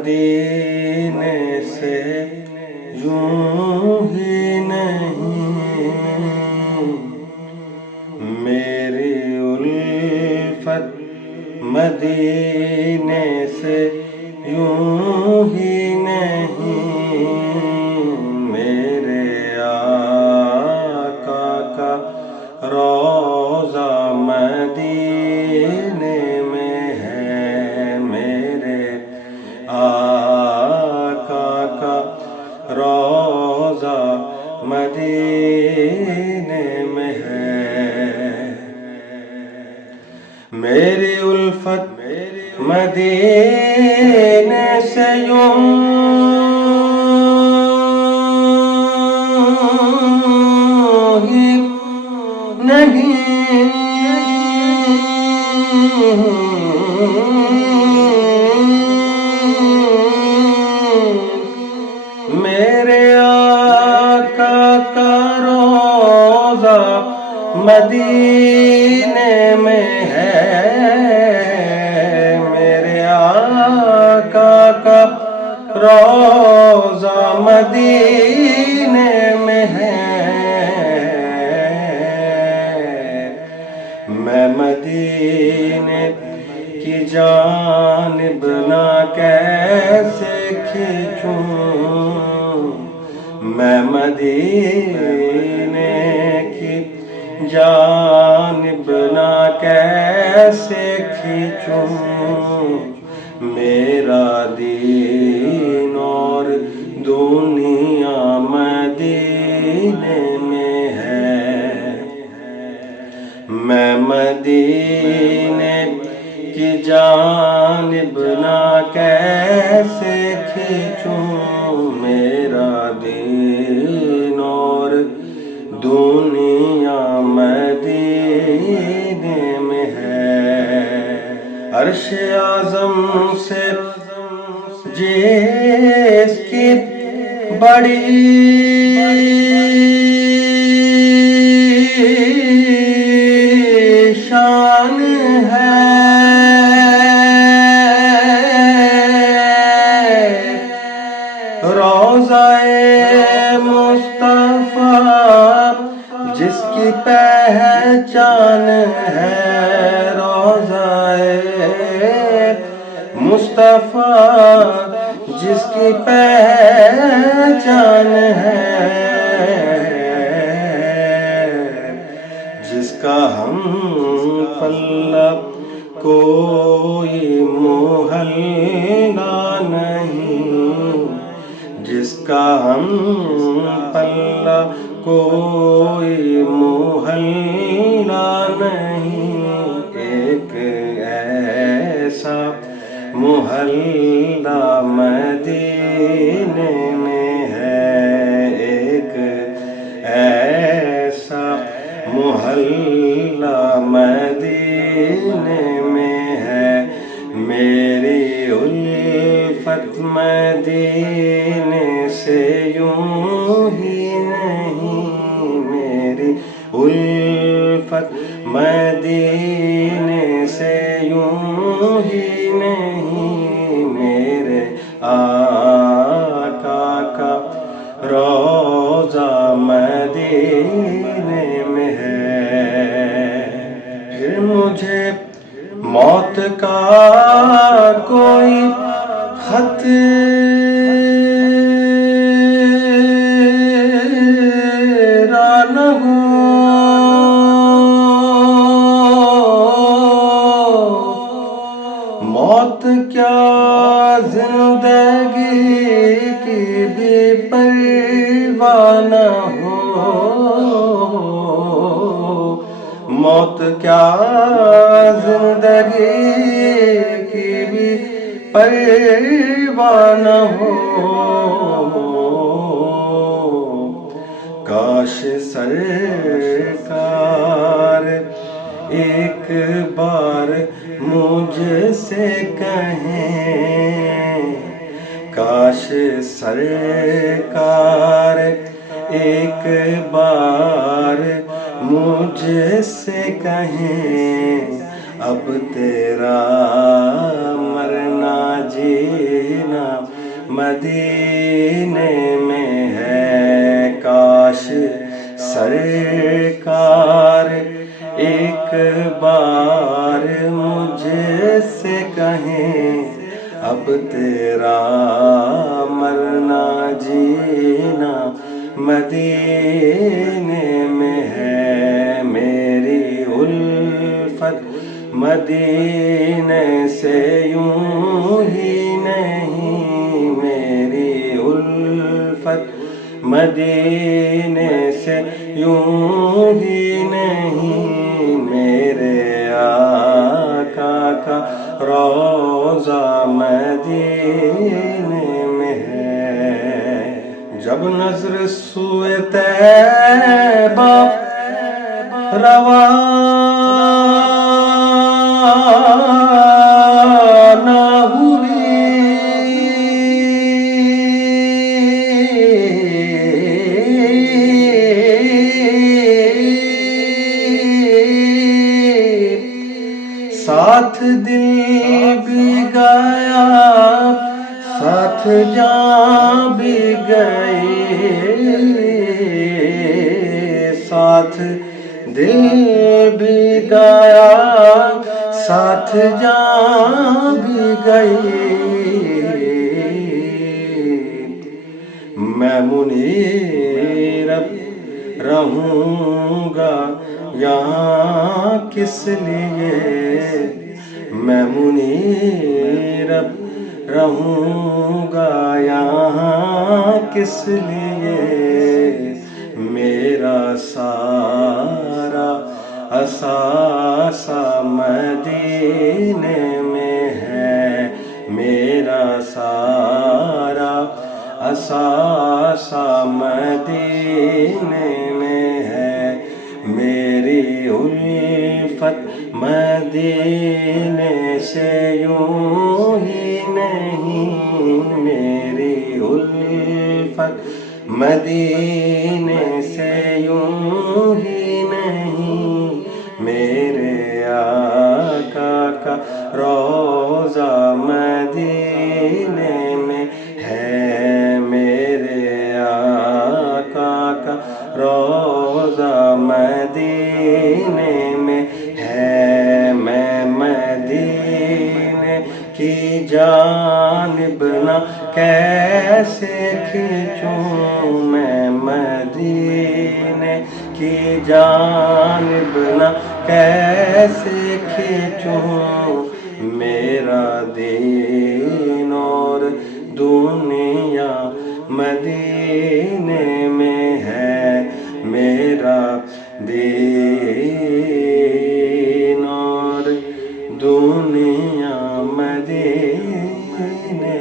مدینے سے یوں ہی نہیں، میری الفت مدینے سے یوں ہی نہیں، میرے آقا کا روضہ مدینے میں ہے، میرے آقا کا روضہ مدینے میں ہے، میری الفت مدینے سے یوں ہی نہیں، میرے آقا کا روضہ مدینے میں ہے، میرے آقا کا روضہ مدینے میں ہے، میں مدینے کی جانب نہ کیسے کھینچوں، میں مدینے کی جانب نہ کیسے کھینچوں، میرا دین اور دنیا مدینے میں ہے، میں مدینے کی جانب نہ کیسے کھینچوں، میرا دین اور دنیا مدینے میں ہے، عرش اعظم سے جس کی بڑی شان ہے، روضہ مصطفیٰ جس کی پہچان ہے، روضہ مصطفیٰ جس کی پہچان ہے، جس کا ہم پلہ کوئی محلہ نہیں، جس کا ہم پلہ کوئی محلہ نہیں، ایک ایسا محلہ مدینے میں ہے، ایک ایسا محلہ مدینے میں ہے، میری الفت مدینے سے یوں ہی نہیں، میری الفت مدینے سے یوں ہی نہیں، میرے آقا کا روضہ مدینے میں ہے، پھر مجھے موت کا کوئی خطرہ نہ ہو، موت کیا زندگی کی بھی پرواہ نہ ہو، موت کیا زندگی کی بھی پرواہ نہ ہو، کاش سرکار ایک بار مجھ سے کہیں، کاش سرکار ایک بار مجھ سے کہیں اب تیرا مرنا جینا مدینے میں ہے۔ کاش سرکار ایک بار مجھ سے کہیں اب تیرا مرنا جینا مدینے میں ہے۔ میری الفت مدینے سے یوں ہی نہیں، میری الفت مدینے سے یوں ہی نہیں، میرے آقا کا روضہ مدینے میں ہے۔ جب نظر سوئے طیبہ روانہ ہوئی، ساتھ دل بھی گیا ساتھ جان بھی گئی، ساتھ دل بھی گیا ساتھ جان بھی گئی۔ میں منیر رہوں گا یہاں کس لیے، میں منیر رہوں گا یہاں کس لیے، میرا سارا اثاثہ مدینے میں ہے، میرا سارا اثاثہ مدینے میں ہے۔ میری الفت مدینے سے یوں ہی نہیں، میری الفت مدینے سے یوں ہی نہیں، میرے آقا کا روضہ مدینے میں ہے، میرے آقا کا روضہ مدینے میں ہے۔ میں مدینے کی جانب نہ کیسے کھینچوں، میں مدینے کی جانب نہ کیسے کھینچوں، میرا دین اور دنیا مدینے میں ہے، میرا دین اور دنیا مدینے